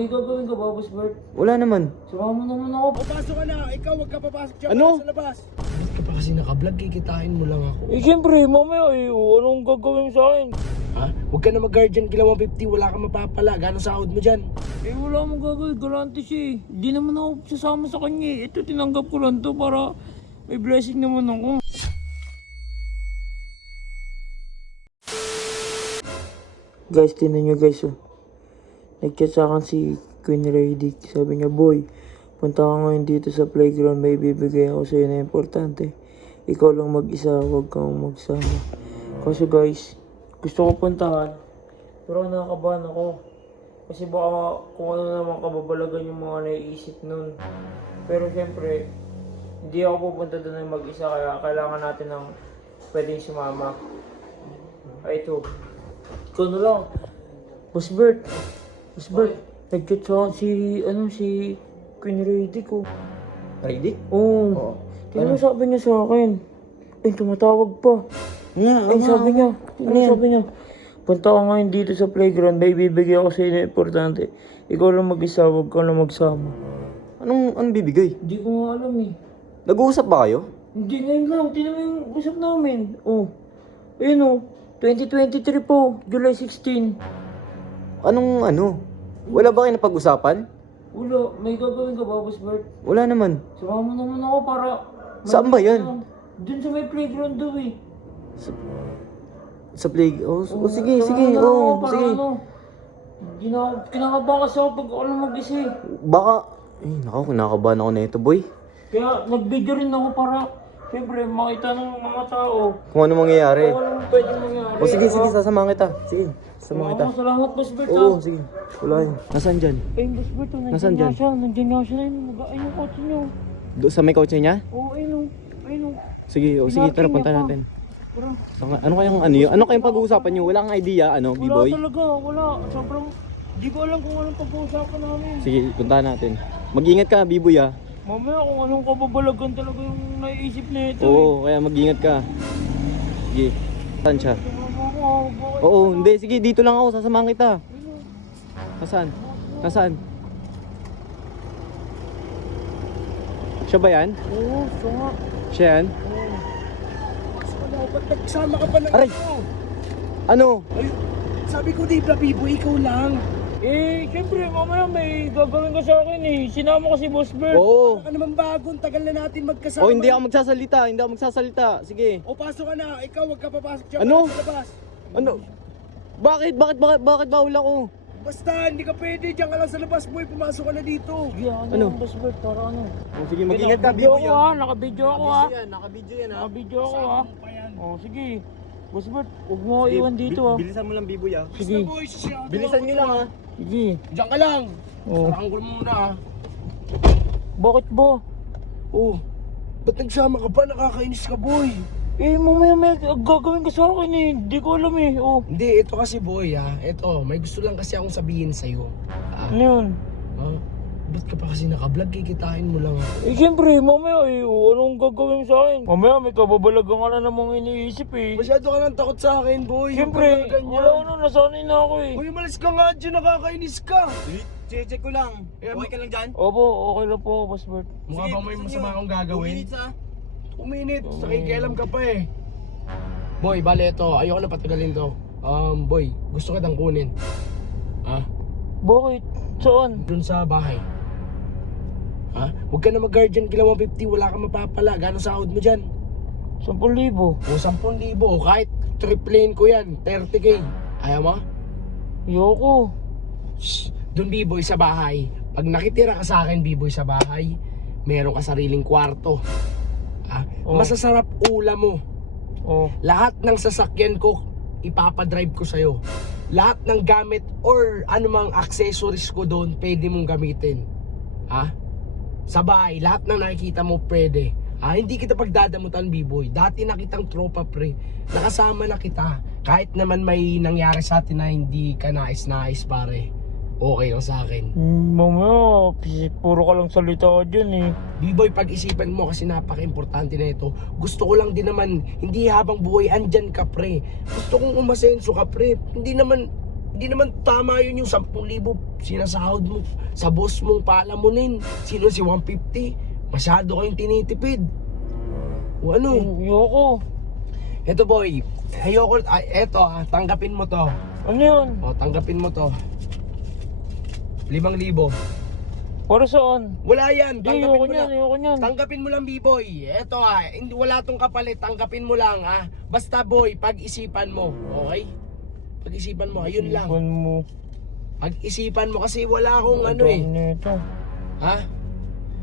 may gagawin ka ba, Boss Bert? Wala naman. Sumama mo naman ako. Papasok ka na! Ikaw, wag ka papasok dyan Ano? sa labas! Ba't ka pa kasi nakablog? Kikitain mo lang ako. Eh, siyempre, mamaya anong gagawin sa akin? Ha? Huwag ka na mag-guardian kila 150, wala kang mapapala. Gano'ng sahod mo dyan? Eh, wala mong gagawin, galante siya eh. Hindi naman ako sasama sa kanya eh. Ito, tinanggap ko lang to para may blessing naman ako. Guys, tinan nyo guys oh. Nag-chat sa akin si Queen Radic. Sabi niya, boy, punta ka ngayon dito sa playground. May bibigay ako sa'yo na importante. Ikaw lang mag-isa, huwag kang magsama. Kasi guys, gusto ko puntahan. Pero nakakabahan ako. Kasi baka kung ano naman kababalagan yung mga naiisip nun. Pero syempre, hindi ako pupunta doon ng mag-isa. Kaya kailangan natin ng pwedeng sumama. Ay ito. Ikaw na lang. Boss Bert. Boss Bert. Nag-chat sa akin si Queen Radic ko. Ready? Oo. Tingnan mo sabi niya sa akin. Ay, tumatawag pa. Nga, Ay, sabi niya. Sabi niya. Punta ka ngayon dito sa playground. May bibigay ako sa inyo importante. Ikaw lang mag-isa, huwag ka lang magsama. Anong bibigay? Hindi ko nga alam eh. Nag-uusap ba kayo? Hindi ngayon lang. Tingnan mo yung usap namin. Oh. Ayun oh. 2023 po. July 16. Anong Wala ba kayo napag-usapan? Wala. May gagawin ka ba, Boss Bert? Wala naman. Sumama mo naman ako para... Saan ba yan? Doon sa may playground daw eh. Sa play... Oh, sige, Sumama sige. na ako Oh, para sige. ano. Kinakabahan kasi ako pag ako lang mag-isa eh. Baka... Naku, kinakabahan ako na ito, boy. Kaya nag-video rin ako para... Siyempre, makita ng mga tao. Kung ano mangyayari. Kung anong pwede mangyari. O sige, sasamahan kita. Sige, sasamahan kita. Salamat, Boss Bert. Oo, sige. Wala yun. Nasaan dyan? Eh, Boss Bert, Nasaan dyan? Nandiyan nga siya na yun. Ayun yung kotse niyo. Sa may kotse niya? Oo, ayun. Sige, sige, tara, punta natin. Tara. Ano kayong pag-uusapan niyo? Wala kang idea, Wala B-boy? talaga, wala. Sobrang... Di ko alam kung anong pag-uusapan namin. Sige, punta natin. Mag-ingat ka, B-boy ah. Mamaya kung anong kababalagan talaga yung naiisip na ito. Oo, kaya mag-ingat ka. Sige, saan siya? Bakit? Oo, hindi, sige, dito lang ako, sasamahan kita. Nasaan? Nasaan? Siya ba yan? Oo, nga. Siya yan? Ba't nagsama ka pa na? Aray! Ano? Ay, sabi ko di ba, Bibo, ikaw lang. Eh, syempre, mamaya may gagawin ka sa akin eh. Sinama ko si Boss Bert. Oo. Baka naman bagong tagal na natin magkasama. Oh, hindi ako magsasalita, Sige. O pasok ka na, ikaw wag ka papasok dyan Ano? sa labas. Ano? Bakit bawal ako? Basta hindi ka pwede, dyan ka lang sa labas, boy, pumasok ka na dito. Sige, Ano? Boss Bert, para ano? Oh, sige, mag-ingat ka, Nakabidyo B-boy ako ha, nakabidyo ako ha. Nakabidyo yan Nakabidyo ako ha. Pa yan. Oh, sige. Boss Bert, huwag mo ako iwan dito ha. Bilisan mo lang, B-boy ah. Basta Sige. boy, sasiyado Bilisan ako. nyo lang ah. Sige. Diyan ka lang. Oh. Sarangol mo muna ah. Bakit ba? Oh, ba't nagsama ka pa? Nakakainis ka, boy. Eh, mamaya may gagawin ka sa akin eh. Hindi ko alam eh. Oh. Hindi, ito kasi boy ah. Ito, may gusto lang kasi akong sabihin sa'yo. Ano yun? Ah, ba't ka pa kasi nakablog? Kikitain mo lang ako. Eh, siyempre, mamaya eh. Anong gagawin sa akin? Mamaya may kababalagan ka na namang iniisip eh. Masyado ka nang takot sa akin, boy. Siyempre, Huwag ka ganyan. wala na, nasanay na ako eh. Uy, malis ka nga dyan, nakakainis ka. Check ko lang. Okay ka lang dyan? Opo, okay lang po, Boss Bert. Mukha bang may masama akong gagawin? 2 minutes ah. 2 minutes, nakikialam ka pa eh. Boy, bale ito, ayoko na patagalin to. Boy, gusto kitang kunin. Ah, Bakit? Saan? dun sa bahay. Ha? Huwag ka na mag-guardian kila 150, wala kang mapapala. Gano'ng sahod mo dyan? 10,000. O 10,000, kahit triplane ko yan, 30k. Ayaw mo? Ayoko. Shh, dun B-boy sa bahay. Pag nakitira ka sa akin, B-boy sa bahay, meron ka sariling kwarto. Ah, Oh. masasarap ulam mo. Oh. Lahat ng sasakyan ko, ipapadrive ko sa'yo. Lahat ng gamit or anumang accessories ko doon, pwede mong gamitin. Ha? Sa bahay, lahat ng nakikita mo, pwede. Hindi kita pagdadamutan, B-boy. Dati na kitang tropa, pre. Nakasama na kita. Kahit naman may nangyari sa atin na hindi ka nais-nais, pare. Okay lang sa akin. Mamaya, puro ka lang salita ka dyan eh. B-boy, pag-isipan mo kasi napaka-importante na ito. Gusto ko lang din naman, hindi habang buhay andyan ka, pre. Gusto kong umasenso ka, pre. Hindi naman Hindi naman tama yun yung 10,000 sinasahod mo sa boss mong palamunin. Sino si 150? Masyado kayong tinitipid. O ano? Ayoko. Eto boy, ayoko, eto tanggapin mo to. Ano yun? O, tanggapin mo to. 5,000. Para saan? Wala yan, Hindi, tanggapin ayoko mo niyan, lang. ayoko niyan. Tanggapin mo lang, B-boy. Eto hindi wala tong kapalit, tanggapin mo lang Basta boy, pag-isipan mo, okay? Pag-isipan mo, ayun lang. Isipan mo. Pag-isipan mo kasi wala akong ano Ang dami nito. Ha?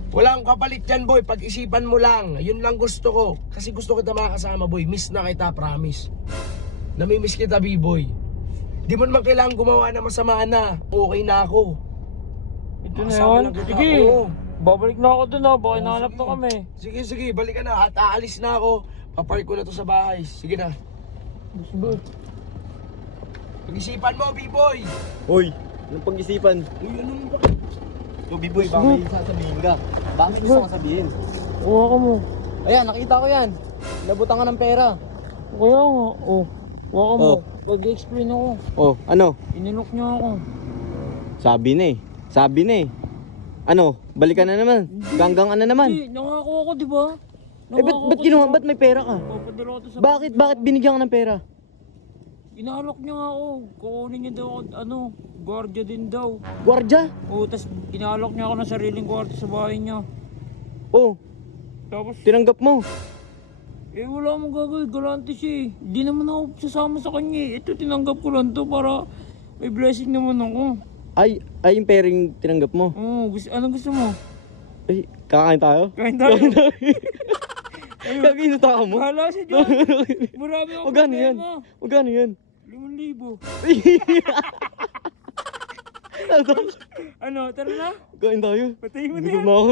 Wala akong kapalit dyan, boy. Pag-isipan mo lang. Yun lang gusto ko. Kasi gusto kita makasama, boy. Miss na kita, promise. Namimiss kita, B-boy. Di mo naman kailangan gumawa na masama na. Okay na ako. Ito na Makasama yun. lang kita. Sige. Oo. Babalik na ako dun baka hinahanap na kami. Sige, sige. Balik ka na. At aalis na ako. Papark ko na to sa bahay. Sige na. Sige. Pag-isipan mo, B-boy. Hoy, anong pag-isipan? Uy, anong ba? Yo, B-boy, baka may sasabihin ka. Baka may gusto kang sabihin. Uwa ka mo. Ayan, nakita ko yan. Nabutan ka ng pera. Kaya nga. Oh. Uwa ka mo. Oh. Pag-explain ako. Oh, ano? Inilok niya ako. Sabi na eh. Sabi na eh. Ano? Balikan na naman. Ganggang na naman. Hindi, nangako ako, di ba? Eh, ba't ginawa? Ba't may pera ka? Papadala ko to sa... Bakit binigyan ka ng pera? Inalok niya nga ako. Kukunin niya daw ako, ano, gwardiya din daw. Gwardya? Oo, tas inalok niya ako ng sariling kwarto sa bahay niya. Oh, Tapos, tinanggap mo. wala akong gagawin, galante siya eh. Di naman ako sasama sa kanya eh. Ito, tinanggap ko lang to para may blessing naman ako. Ay, yung pera yung tinanggap mo. Oo, anong gusto mo? Ay, kakain tayo? Kain tayo. Kakain na tayo mo? Bahala siya dyan. Marami akong Magkano yan? problema. Magkano yan? 5,000. Ano? Ano, tara na? Kain tayo. Patayin mo na Gutom yan. na ako.